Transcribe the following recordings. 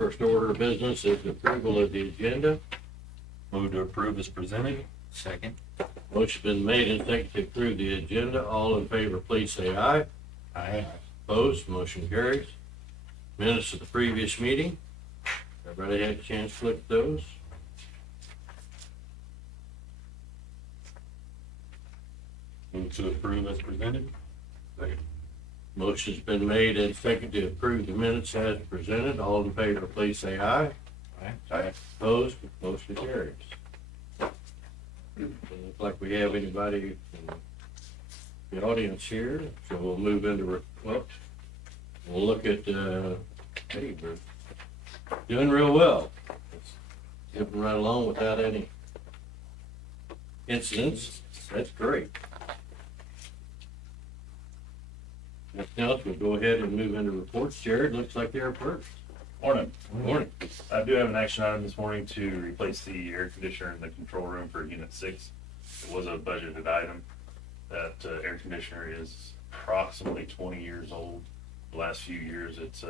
First order of business is approval of the agenda. Move to approve as presented. Second. Motion been made and seconded to approve the agenda. All in favor, please say aye. Aye. Opposed, motion carries. Minutes of the previous meeting. Everybody had a chance to flip those? Move to approve as presented. Second. Motion's been made and seconded to approve the minutes as presented. All in favor, please say aye. Aye. Opposed, motion carries. Doesn't look like we have anybody in the audience here, so we'll move into, we'll look at, hey, we're doing real well. Skipping right along without any incidents. That's great. Nothing else, we'll go ahead and move into reports. Jared, looks like you're first. Morning. Morning. I do have an action item this morning to replace the air conditioner in the control room for Unit 6. It was a budgeted item. That air conditioner is approximately 20 years old. The last few years, it's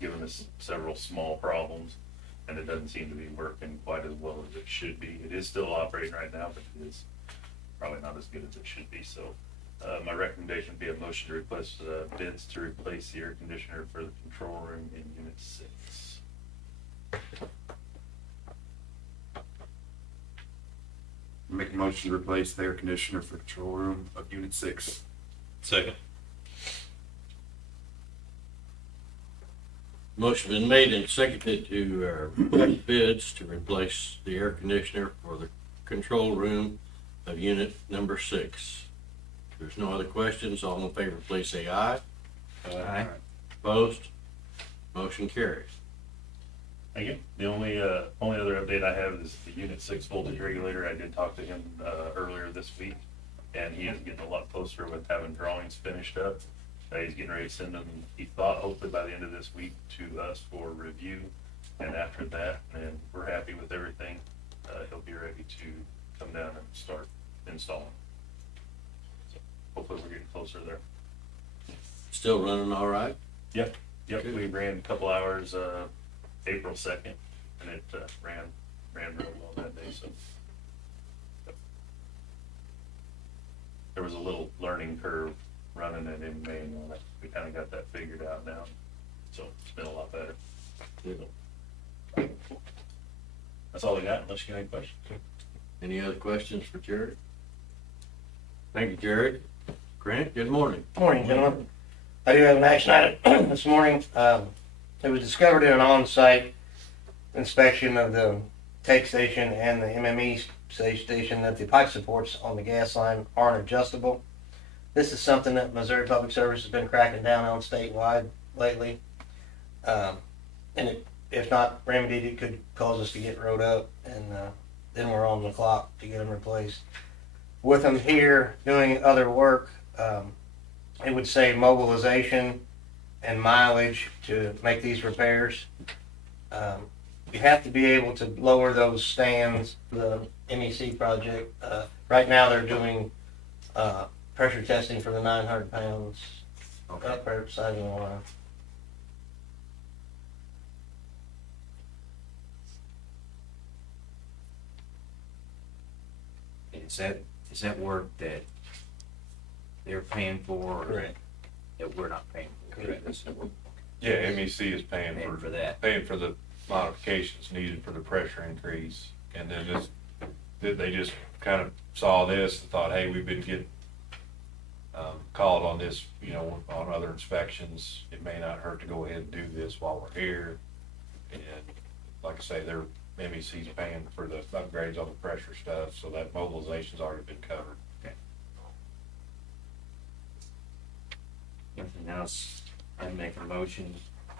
given us several small problems, and it doesn't seem to be working quite as well as it should be. It is still operating right now, but it is probably not as good as it should be. So my recommendation would be a motion to request bids to replace the air conditioner for the control room in Unit 6. Make a motion to replace the air conditioner for control room of Unit 6. Second. Motion been made and seconded to request bids to replace the air conditioner for the control room of unit number 6. If there's no other questions, all in favor, please say aye. Aye. Opposed? Motion carries. Thank you. The only other update I have is the Unit 6 voltage regulator. I did talk to him earlier this week, and he is getting a lot closer with having drawings finished up. He's getting ready to send them, he thought, hopefully by the end of this week to us for review. And after that, and we're happy with everything, he'll be ready to come down and start installing. So hopefully we're getting closer there. Still running all right? Yep, Good. we ran a couple hours April 2nd, and it ran real well that day, so. Yep. There was a little learning curve running it in manual. We kind of got that figured out now, so it's been a lot better. Good. That's all I got, unless you got any questions. Any other questions for Jared? Thank you, Jared. Grant, good morning. Morning, gentlemen. I do have an action item this morning. It was discovered in an on-site inspection of the take station and the MME station that the pipe supports on the gas line aren't adjustable. This is something that Missouri Public Service has been cracking down on statewide lately. And if not remedied, it could cause us to get rode up, and then we're on the clock to get them replaced. With them here doing other work, it would save mobilization and mileage to make these repairs. You have to be able to lower those stands, the MEC project. Right now they're doing pressure testing for the 900 pounds up there beside the line. Is that work that they're paying for? Or Correct. that we're not paying for? Correct. Yeah, MEC is paying Paying for for that. paying for the modifications needed for the pressure increase. And then they just kind of saw this and thought, hey, we've been getting called on this, on other inspections. It may not hurt to go ahead and do this while we're here. And like I say, MEC's paying for the upgrades on the pressure stuff, so that mobilization's already been covered. Nothing else? I make a motion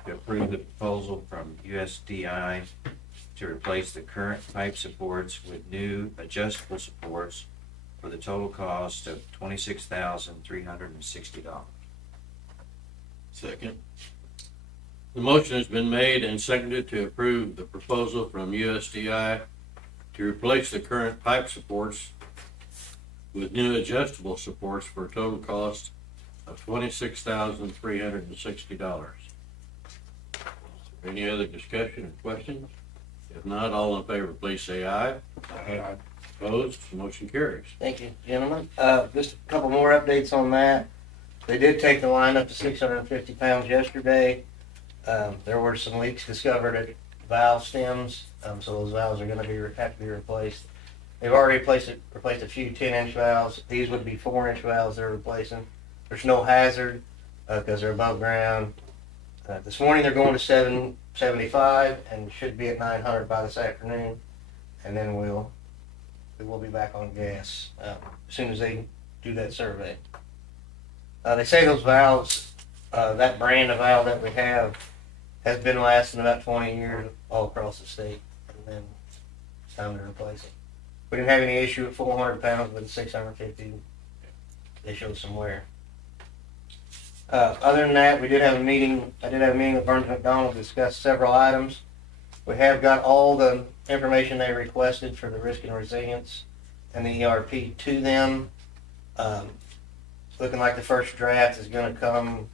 to approve the proposal from USDI to replace the current pipe supports with new adjustable supports for the total cost of $26,360. Second. The motion has been made and seconded to approve the proposal from USDI to replace the current pipe supports with new adjustable supports for a total cost of $26,360. Any other discussion or questions? If not, all in favor, please say aye. Aye. Opposed, motion carries. Thank you, gentlemen. Just a couple more updates on that. They did take the line up to 650 pounds yesterday. There were some leaks discovered at valve stems, so those valves are gonna have to be replaced. They've already replaced a few 10-inch valves. These would be 4-inch valves they're replacing. There's no hazard, because they're above ground. This morning they're going to 775 and should be at 900 by this afternoon. And then we will be back on gas, as soon as they do that survey. They say those valves, that brand of valve that we have, has been lasting about 20 years all across the state, and then it's time to replace it. We didn't have any issue at 400 pounds, but at 650, they showed some wear. Other than that, I did have a meeting with Burns McDonald to discuss several items. We have got all the information they requested for the risk and resilience and the ERP to them. It's looking like the first draft is going to come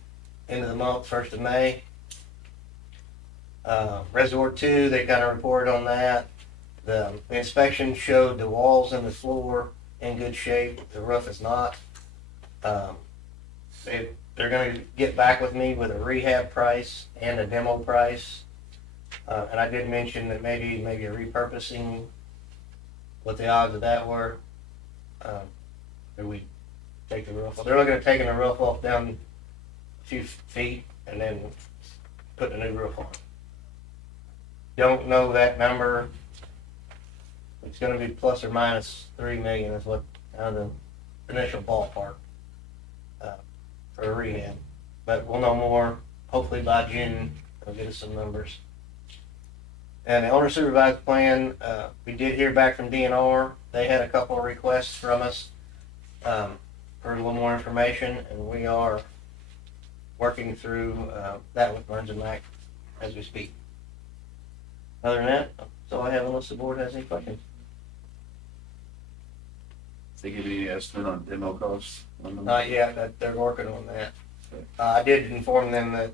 into the month, 1st of May. Reservoir 2, they kind of reported on that. The inspection showed the walls and the floor in good shape. The roof is not. They're going to get back with me with a rehab price and a demo price. And I did mention that maybe a repurposing, what the odds of that were. That we take the roof off. They're looking at taking the roof off down a few feet and then putting a new roof on. Don't know that number. It's going to be plus or minus $3 million is what the initial ballpark for a rehab. But we'll know more hopefully by June. They'll get us some numbers. And the owner supervised plan, we did hear back from DNR. They had a couple of requests from us for a little more information, and we are working through that with Burns and Mac as we speak. Other than that, that's all I have unless the board has any questions. They give you any estimate on demo costs? Not yet, they're working on that. I did inform them that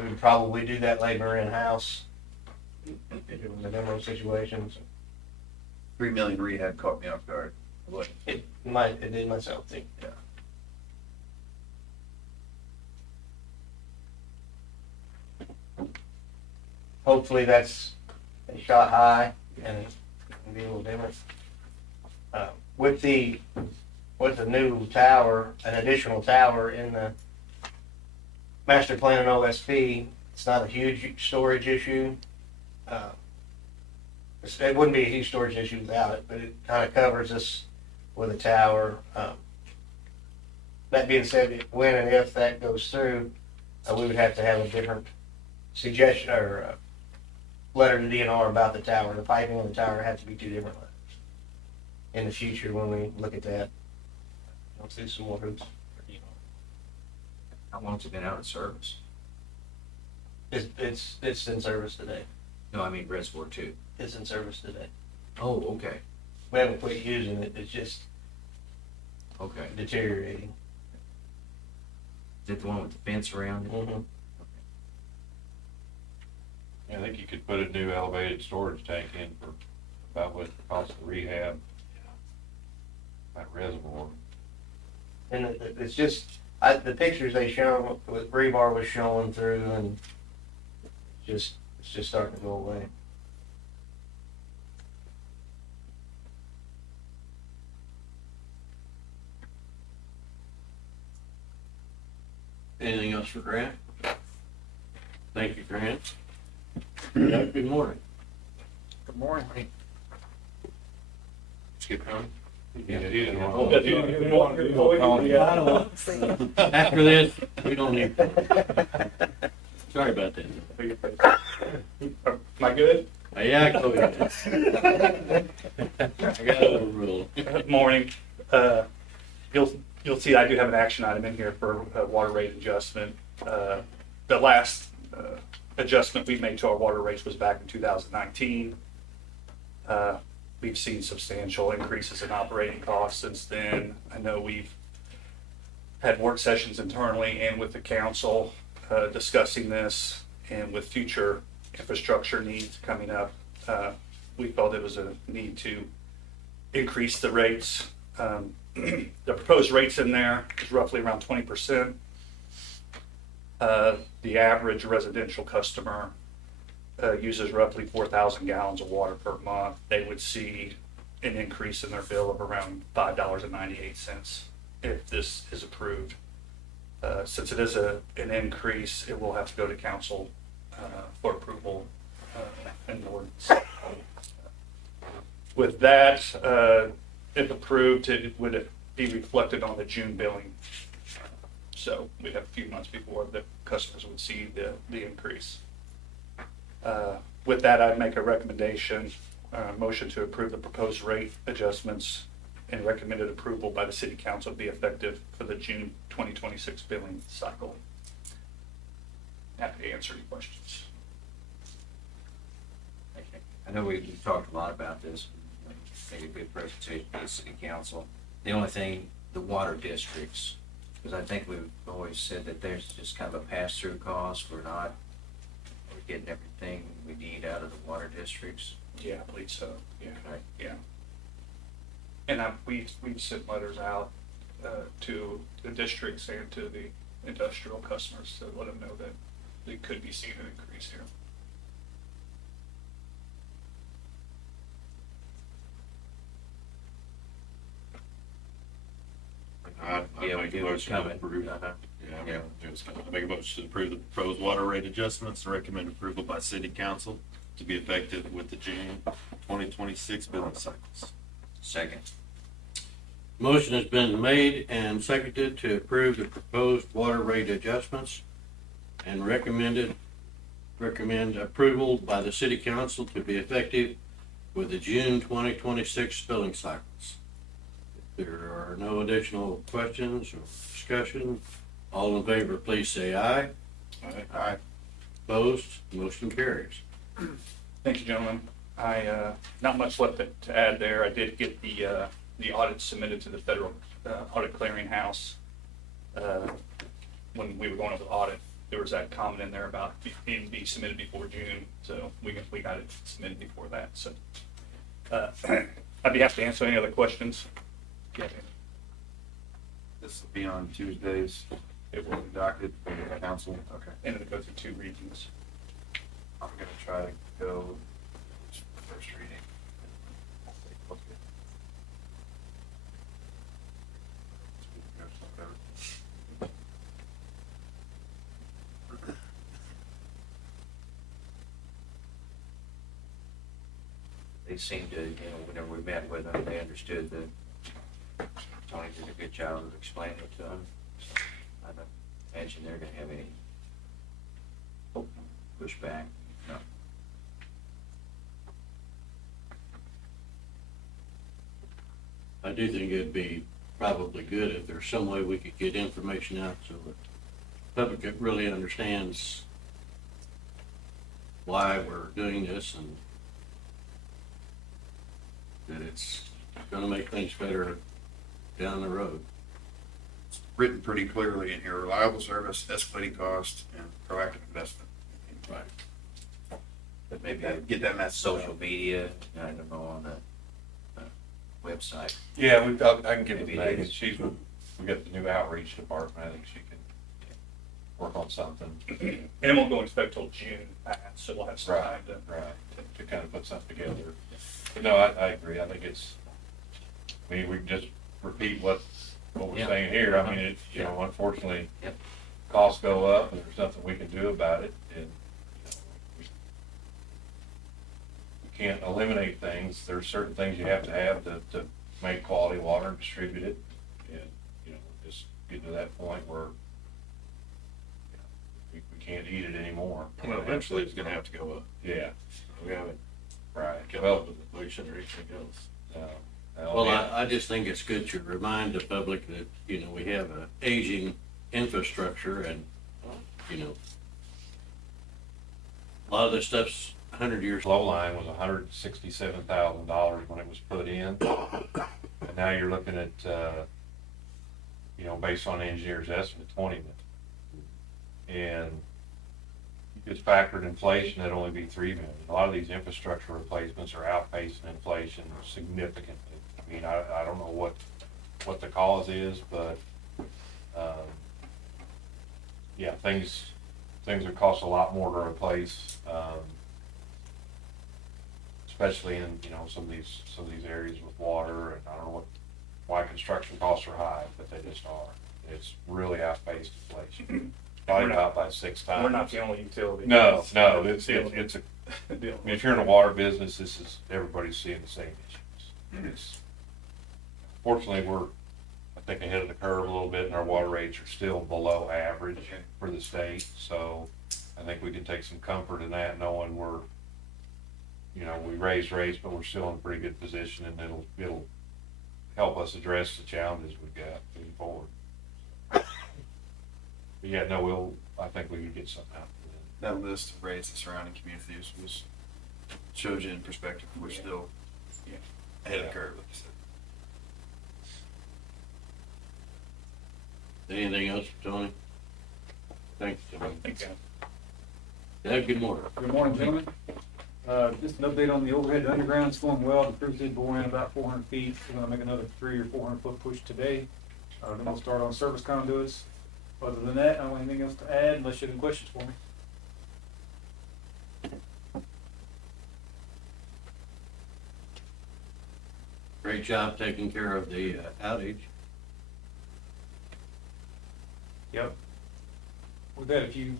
we would probably do that labor in-house in the demo situations. $3 million rehab caught me off guard. What? It did myself too. Yeah. Hopefully that's a shot high and it can be a little different. With the new tower, an additional tower in the master plan and OSP, it's not a huge storage issue. It wouldn't be a huge storage issue without it, but it kind of covers us with a tower. That being said, when and if that goes through, we would have to have a different suggestion or letter to DNR about the tower. The piping on the tower has to be two different letters. In the future, when we look at that, I'll do some more hoops. How long's it been out of service? It's in service today. No, I mean Reservoir 2. It's in service today. Oh, okay, We haven't quit using it. It's just okay. deteriorating. Is it the one with the fence around it? Mm-hmm. I think you could put a new elevated storage tank in for about what it costs the rehab. That reservoir. And it's just, the pictures they show, with rebar was showing through, and it's just starting to go away. Anything else for Grant? Thank you, Grant. Good morning. Good morning. Skip home. Yeah. After this, we don't need. Sorry about that. Am I good? Yeah, go ahead. I got overruled. Morning. You'll see I do have an action item in here for water rate adjustment. The last adjustment we made to our water rates was back in 2019. We've seen substantial increases in operating costs since then. I know we've had work sessions internally and with the council discussing this, And with future infrastructure needs coming up, we felt it was a need to increase the rates. The proposed rates in there is roughly around 20%. The average residential customer uses roughly 4,000 gallons of water per month. They would see an increase in their bill of around $5.98 if this is approved. Since it is an increase, it will have to go to council for approval and ordinance. With that, if approved, it would be reflected on the June billing. So we'd have a few months before the customers would see the increase. With that, I'd make a recommendation, motion to approve the proposed rate adjustments and recommended approval by the city council to be effective for the June 2026 billing cycle. Happy to answer any questions. Okay. I know we've talked a lot about this, made a good presentation to the city council. The only thing, the water districts, because I think we've always said that there's just kind of a pass-through cost. We're getting everything we need out of the water districts. Yeah, I believe so. Yeah, Okay. yeah. And we've sent letters out to the districts and to the industrial customers to let them know that they could be seeing an increase here. I Yeah, we make a do, it's motion to coming. approve. Uh-huh. Yeah, Yeah. I make a motion to approve the proposed water rate adjustments and recommend approval by city council to be effective with the June 2026 billing cycles. Second. Motion has been made and seconded to approve the proposed water rate adjustments and recommend approval by the city council to be effective with the June 2026 billing cycles. If there are no additional questions or discussion, all in favor, please say aye. Aye. Opposed, motion carries. Thank you, gentlemen. Not much left to add there. I did get the audit submitted to the federal audit clearinghouse. When we were going over the audit, there was that comment in there about being submitted before June, so we got it submitted before that. So I'd be happy to answer any other questions. Yeah. This will be on Tuesdays. It will be docketed for the council. Okay. And it'll go through 2 readings. I'm gonna try to go first reading. They seemed to, whenever we met with them, they understood that Tony did a good job of explaining it to them. So I don't imagine they're gonna have any pushback. No. I do think it'd be probably good if there's some way we could get information out so that the public really understands why we're doing this and that it's gonna make things better down the road. It's written pretty clearly in here: reliable service, escalating cost, and proactive investment. Right. But maybe Get that message social out. media, I don't know, on the website. Yeah, I can give it Maybe to it Megan. is. We got the new outreach department. I think she can work on something. And it won't go into effect till June, so we'll have some Right, time to. right, to kind of put something together. But no, I agree. I think we can just repeat what we're Yeah. saying here. I mean, it, unfortunately, Yep. costs go up and there's nothing we can do about it. And, we can't eliminate things. There's certain things you have to make quality water and distribute it. And, just get to that point where we can't eat it anymore. Well, eventually it's gonna have to go up. Yeah, We haven't right. kept Well, up with inflation or anything else. Well, I just think it's good to remind the public that, we have an aging infrastructure and, a lot of this stuff's 100 years. Low line was $167,000 when it was put in. And now you're looking at, based on the engineer's estimate, 20 million. And it's factored inflation, that'd only be 3 million. A lot of these infrastructure replacements are outpacing inflation significantly. I mean, I don't know what the cause is, but, yeah, things are cost a lot more to replace, especially in, you know, some of these areas with water, and I don't know why construction costs are high, but they just are. It's really outpaced inflation, probably about by 6 times. We're not the only utility. No, it's a, Deal. if you're in the water business, everybody's seeing the same issues. It's, fortunately, we're, I think, ahead of the curve a little bit, and our water rates are still below average for the state, so I think we can take some comfort in that, knowing we're, you know, we raised rates, but we're still in a pretty good position, and it'll help us address the challenges we've got moving forward. But yeah, no, I think we can get something out of it. That list of rates the surrounding communities shows you in perspective, we're still ahead of the curve, like I said. Anything else for Tony? Thanks, Tony. Thanks. Doug, good morning. Good morning, gentlemen. Just an update on the overhead underground. It's going well. The crews did bore in about 400 feet. We're gonna make another 300 or 400 foot push today. Then we'll start on service conduits. Other than that, I don't have anything else to add unless you have any questions for me. Great job taking care of the outage. Yep. We've had a few.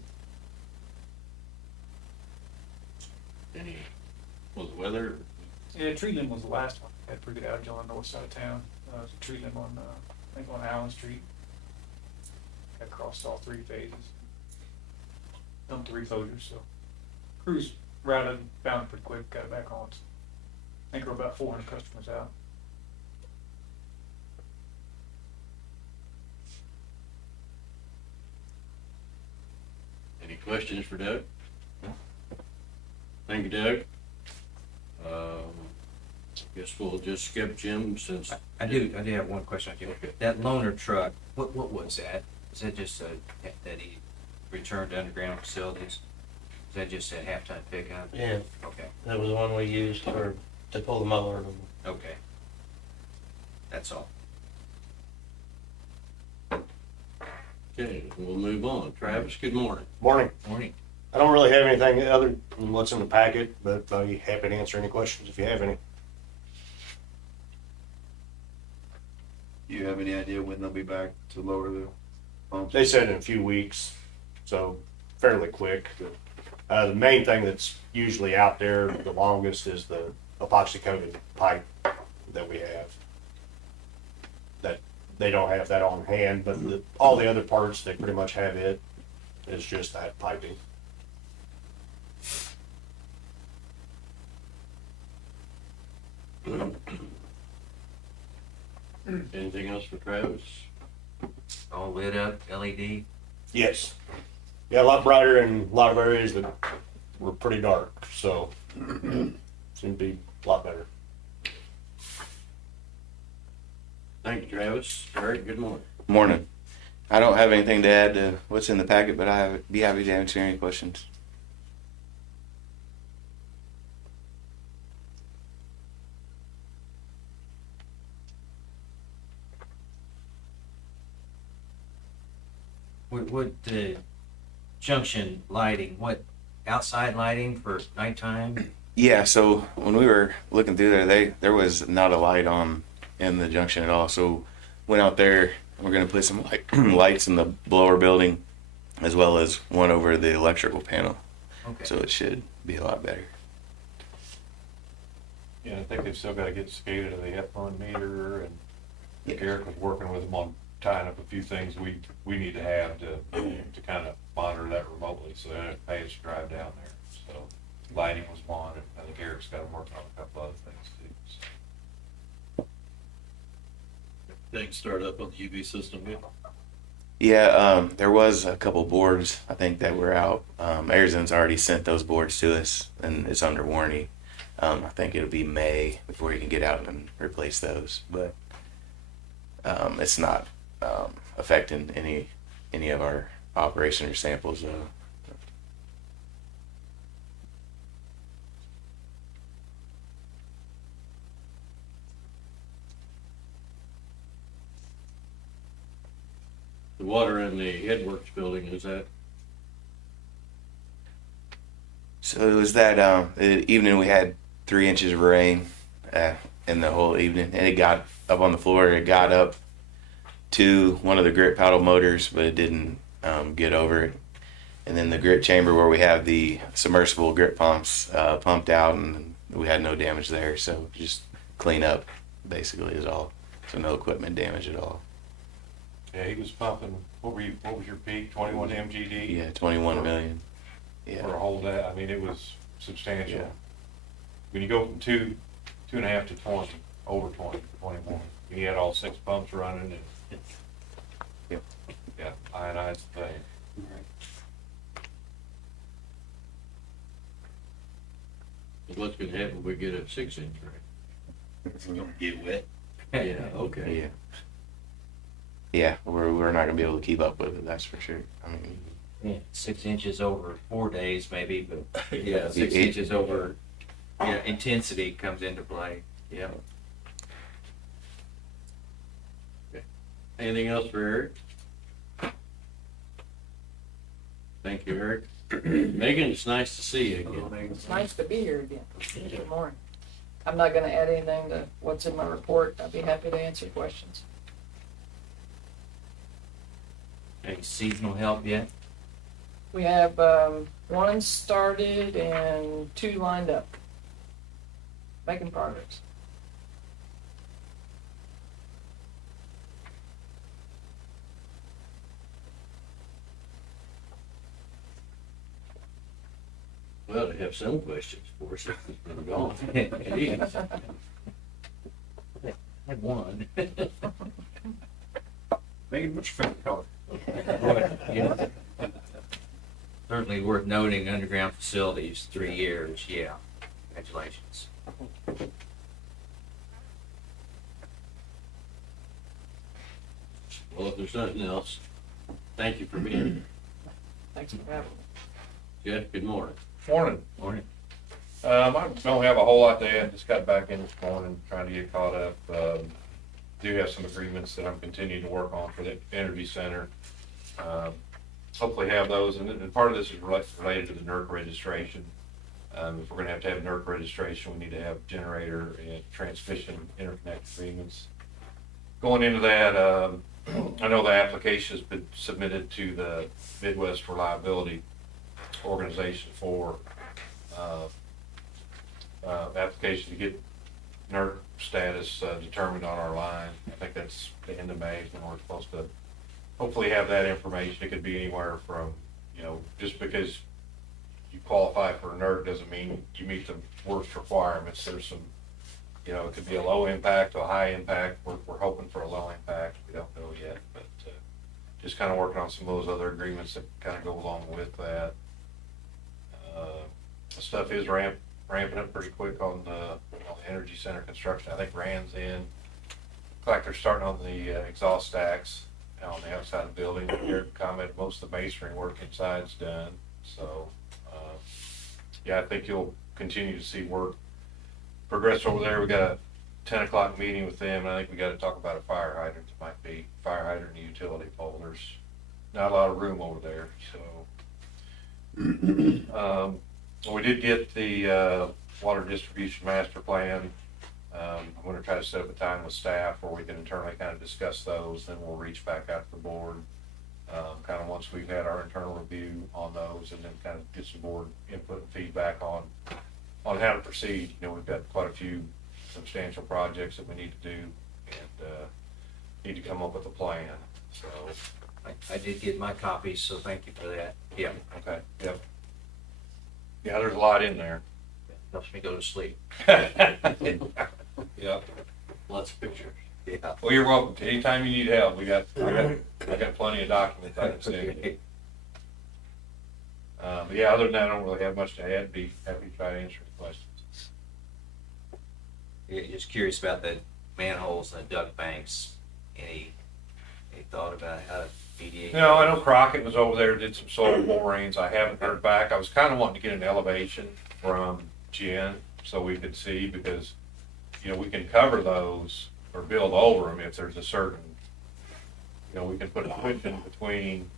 Was the weather? Yeah, Treatland was the last one. Had a pretty good outage on the north side of town. Treatland on, I think on Allen Street. Got across all 3 phases. Dumped 3 closures, so crews routed, found it pretty quick, got it back on. So I think we're about 400 customers out. Any questions for Doug? Thank you, Doug. Guess we'll just skip Jim since. I do have one question on Jim. That loaner truck, what was that? Is that just that he returned to underground facilities? Is that just a halftime pickup? Yeah, Okay, that was the one we used to pull the mower. okay. That's all. Okay, we'll move on. Travis, good morning. Morning. Morning. I don't really have anything other than what's in the packet, but I'll be happy to answer any questions if you have any. Do you have any idea when they'll be back to lower the pumps? They said in a few weeks, so fairly quick. The main thing that's usually out there the longest is the epoxy coated pipe that we have. That they don't have that on hand, but all the other parts, they pretty much have it. It's just that piping. Anything else for Travis? All lit up, LED? Yes. Yeah, a lot brighter in a lot of areas that were pretty dark, so seem to be a lot better. Thank you, Travis. Eric, good morning. Morning. I don't have anything to add to what's in the packet, but I'd be happy to answer any questions. What the junction lighting, what outside lighting for nighttime? Yeah, so when we were looking through there was not a light on in the junction at all. So went out there. We're gonna put some lights in the blower building, as well as one over the electrical panel. Okay. So it should be a lot better. Yeah, I think they've still gotta get SCADA to the F1 meter, and I think Yeah. Eric was working with them on tying up a few things we need to have to kind of monitor that remotely, so they don't pay us to drive down there. So lighting was one, and I think Eric's got to work on a couple other things too. So. Things start up on the UV system. Yeah, there was a couple boards I think that were out. Arizona's already sent those boards to us, and it's under warranty. I think it'll be May before you can get out and replace those, but it's not affecting any of our operation or samples. water in the Headworks building, is that, So it was that evening we had 3 inches of rain in the whole evening, and it got up on the floor. It got up to one of the grit paddle motors, but it didn't get over it. And then the grit chamber where we have the submersible grit pumps pumped out, and we had no damage there. So just clean up basically is all. So no equipment damage at all. Yeah, he was pumping, what was your peak, 21 MGD? Yeah, 21 million. Yeah. For a whole day, I mean, it was substantial. Yeah. When you go from 2.5 to 20, over 20, 21, you had all 6 pumps running and. Yep. Yeah, ionized the thing. what's gonna happen if we get a 6-inch rain? Don't get wet. Yeah, okay. Yeah. Yeah, we're not gonna be able to keep up with it. That's for sure. I mean, Yeah, 6 inches over 4 days maybe, but Yeah, 6 It- inches over, yeah, intensity comes into play. Yeah. Anything else for Eric? Thank you, Eric. Megan, it's nice to see you again. It's nice to be here again. Good morning. I'm not gonna add anything to what's in my report. I'd be happy to answer questions. Any seasonal help yet? We have, 1 started and 2 lined up. Making progress. Well, to have some questions for us. I'm gone. Jeez. Had one. Megan, what's your favorite color? Yeah. Certainly worth noting, underground facilities, 3 years, yeah. Congratulations. Well, if there's nothing else, thank you for being here. Thanks for having me. Jeff, good morning. Morning. Morning. I don't have a whole lot to add, just got back in this morning, trying to get caught up. Do have some agreements that I'm continuing to work on for the Energy Center. Hopefully have those, and part of this is related to the NERC registration. If we're gonna have to have NERC registration, we need to have generator and transmission interconnect agreements. Going into that, I know the application has been submitted to the Midwest Reliability Organization for application to get NERC status determined on our line. I think that's the end of May when we're supposed to hopefully have that information. It could be anywhere from, just because you qualify for NERC doesn't mean you meet the worst requirements. There's some, it could be a low impact to a high impact. We're hoping for a low impact. We don't know yet, but just kind of working on some of those other agreements that kind of go along with that. The stuff is ramping up pretty quick on the Energy Center construction. I think Rand's in. Looks like they're starting on the exhaust stacks on the outside of the building. Your comment, most of the masonry work inside's done. So, yeah, I think you'll continue to see work progress over there. We got a 10 o'clock meeting with them, and I think we got to talk about a fire hydrant. It might be fire hydrant and utility pole. There's not a lot of room over there, so. We did get the water distribution master plan. I'm going to try to set up a time with staff where we can internally kind of discuss those. Then we'll reach back out to the board, kind of once we've had our internal review on those, and then kind of get some board input and feedback on how to proceed. We've got quite a few substantial projects that we need to do, and need to come up with a plan. So, I did get my copies, so thank you for that. Yeah, okay, yep. Yeah, there's a lot in there. helps me go to sleep. Yep. Lots of pictures. Yeah. Well, you're welcome. Anytime you need help, I got plenty of documents I can send you. But yeah, other than that, I don't really have much to add. Be happy to try to answer any questions. Yeah, just curious about the manholes and the duct banks. Any thought about how to mediate? No, I know Crockett was over there, did some soil borings. I haven't heard back. I was kind of wanting to get an elevation from Jen so we could see, because, we can cover those or build over them if there's a certain, you know, we can put a cushion between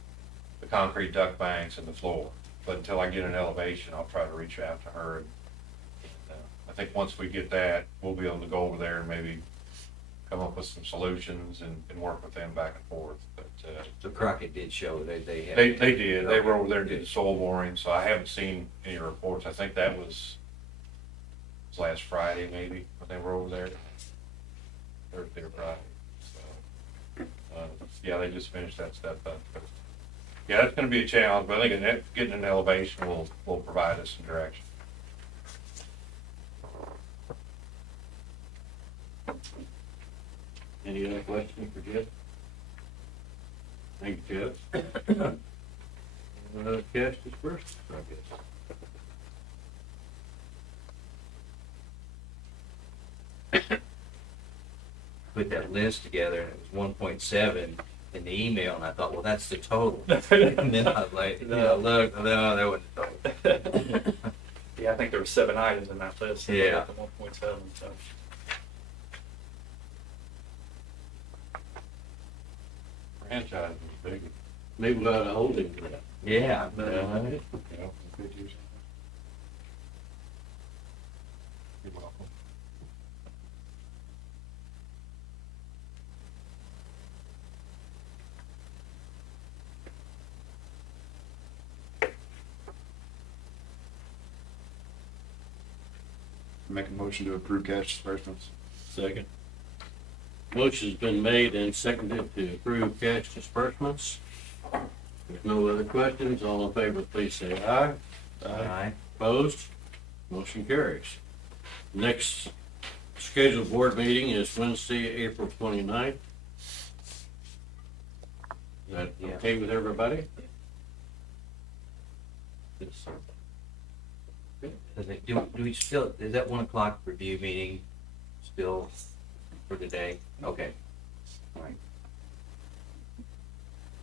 the concrete duct banks and the floor. But until I get an elevation, I'll try to reach out to her. And I think once we get that, we'll be able to go over there and maybe come up with some solutions and work with them back and forth. But, So Crockett did show they had. they did, they were over there and did the soil boring, so I haven't seen any reports. I think that was last Friday maybe, when they were over there. Thursday or Friday, so, yeah, they just finished that stuff up. But, yeah, that's gonna be a challenge, but I think getting an elevation will provide us some direction. Any other questions for Jeff? Thank you, Jeff. Cash disbursement, I guess. Put that list together, and it was 1.7 in the email, and I thought, well, that's the total. And then I was like, look, no, that wasn't the total. Yeah, I think there were 7 items in that list. Yeah. The 1.7, so. Franchise was big. Maybe we'll have to hold him to that. Yeah. Yeah. You're welcome. Make a motion to approve cash disbursements. Second. Motion's been made and seconded to approve cash disbursements. If no other questions, all in favor, please say aye. Aye. Opposed? Motion carries. Next scheduled board meeting is Wednesday, April 29th. Is that Yeah. okay with everybody? Yes. Do we still, is that 1 o'clock review meeting still for today? Okay. All right.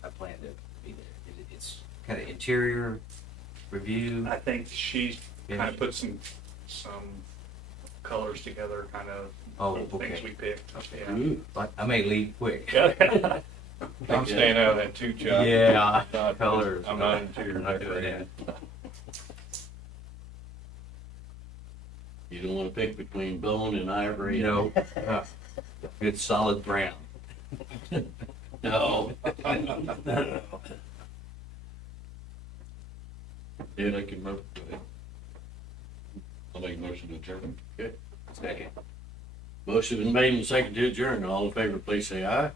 I plan to be there. It's kind of interior review. I think she kind of put some colors together, kind of Oh, things okay. we picked. Yeah. Ooh, I may leave quick. I'm staying out of that too, Chuck. Yeah, Not- colors. I'm not interior, Not not doing good. that. you don't want to pick between bone and ivory? No, good solid brown. No. Yeah, I can remember. I'll make a motion to adjourn. Okay. Second. Motion been made and seconded to adjourn. All in favor, please say aye.